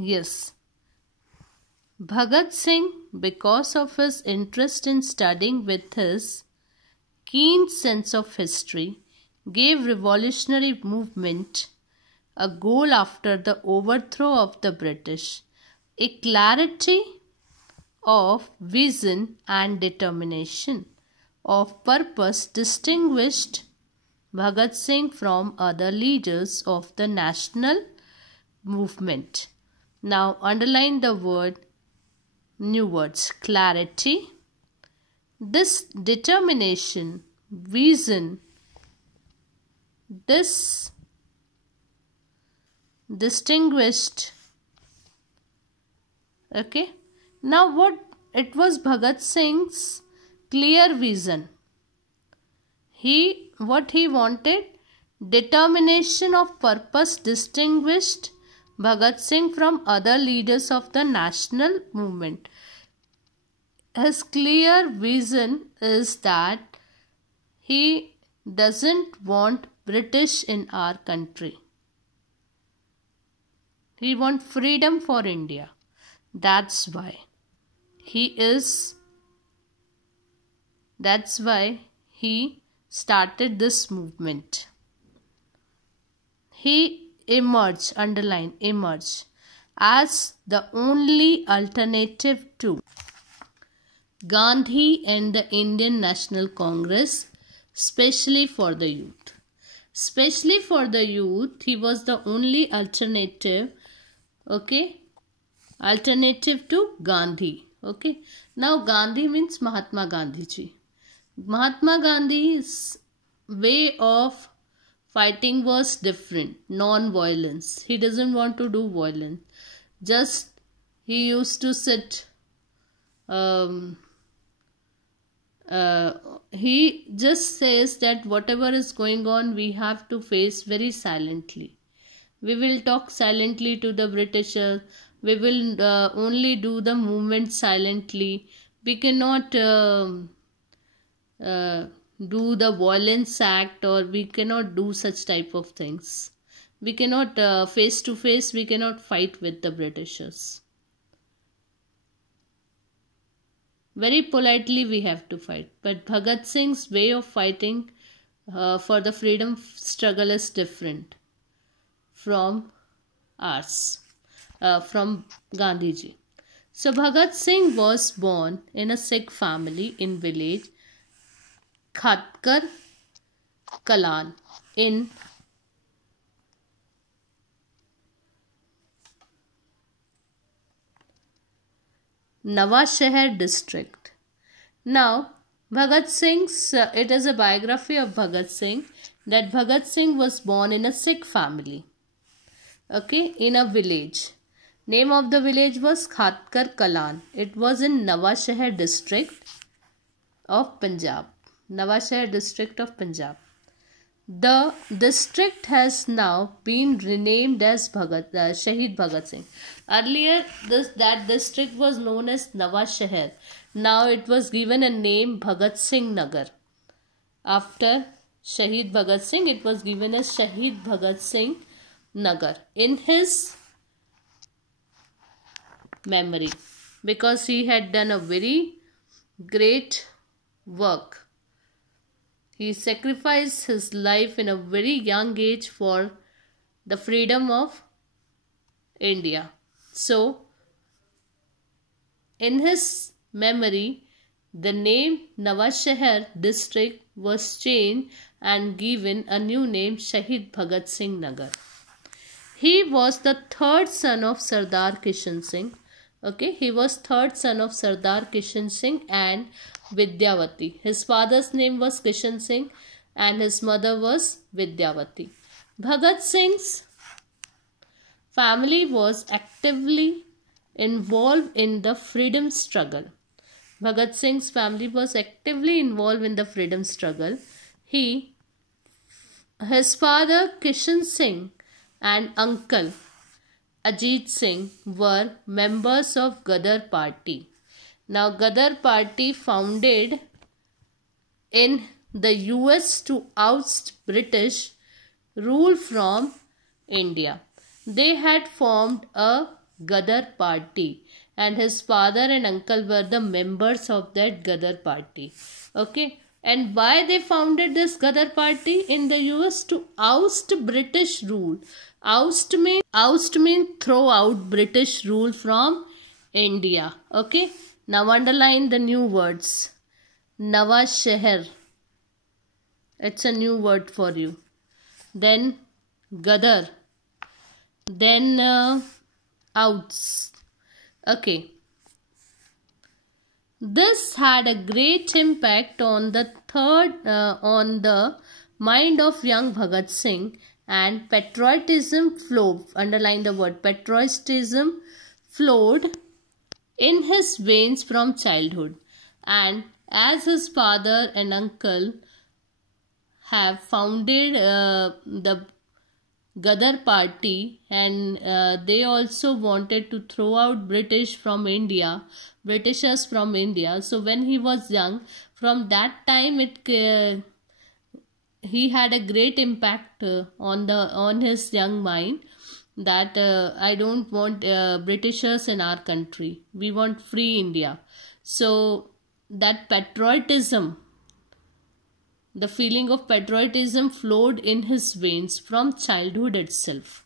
Yes. Bhagat Singh, because of his interest in studying with his keen sense of history, gave revolutionary movement a goal after the overthrow of the British, a clarity of vision and determination of purpose distinguished Bhagat Singh from other leaders of the national movement. Now underline the new words, clarity, this determination, vision, this distinguished. Okay. Now it was Bhagat Singh's clear vision. What he wanted, determination of purpose distinguished Bhagat Singh from other leaders of the national movement. His clear vision is that he doesn't want British in our country. He wants freedom for India. That's why he started this movement. He emerged, underline emerged, as the only alternative to Gandhi and the Indian National Congress, especially for the youth. Especially for the youth, he was the only alternative, okay, alternative to Gandhi. Okay. Now Gandhi means Mahatma Gandhi ji. Mahatma Gandhi's way of fighting was different, non-violence. He doesn't want to do violence. Just he used to sit. He just says that whatever is going on, we have to face very silently. We will talk silently to the Britishers. We will only do the movement silently. We cannot do the violence act, or we cannot do such type of things. We cannot face to face, we cannot fight with the Britishers. Very politely we have to fight. But Bhagat Singh's way of fighting for the freedom struggle is different from ours, from Gandhiji. So Bhagat Singh was born in a Sikh family in village Khatkar Kalan in Nawashahar district. Now Bhagat Singh's, it is a biography of Bhagat Singh, that Bhagat Singh was born in a Sikh family, okay, in a village. Name of the village was Khatkar Kalan. It was in Nawashahar district of Punjab. Nawashahar district of Punjab. The district has now been renamed as Shahid Bhagat Singh. Earlier, that district was known as Nawashahar. Now it was given a name Bhagat Singh Nagar. After Shahid Bhagat Singh, it was given as Shahid Bhagat Singh Nagar in his memory, because he had done a very great work. He sacrificed his life in a very young age for the freedom of India. So, in his memory, the name Nawashahar district was changed and given a new name, Shahid Bhagat Singh Nagar. He was the third son of Sardar Kishan Singh. Okay, he was third son of Sardar Kishan Singh and Vidyavati. His father's name was Kishan Singh and his mother was Vidyavati. Bhagat Singh's family was actively involved in the freedom struggle. Bhagat Singh's family was actively involved in the freedom struggle. His father Kishan Singh and uncle Ajit Singh were members of Gadar Party. Now Gadar Party founded in the US to oust British rule from India. They had formed a Gadar party, and his father and uncle were the members of that Gadar party. Okay, and why they founded this Gadar party in the US? To oust British rule. Oust means throw out British rule from India. Okay, now underline the new words. Nawa Sheher, it's a new word for you. Then Gadar, then outs. Okay, this had a great impact on the mind of young Bhagat Singh, and patriotism flowed. Underline the word patriotism flowed in his veins from childhood, and as his father and uncle have founded the Gadar party, and they also wanted to throw out Britishers from India. So when he was young, from that time he had a great impact on his young mind, that I don't want Britishers in our country. We want free India. So that patriotism, the feeling of patriotism flowed in his veins from childhood itself.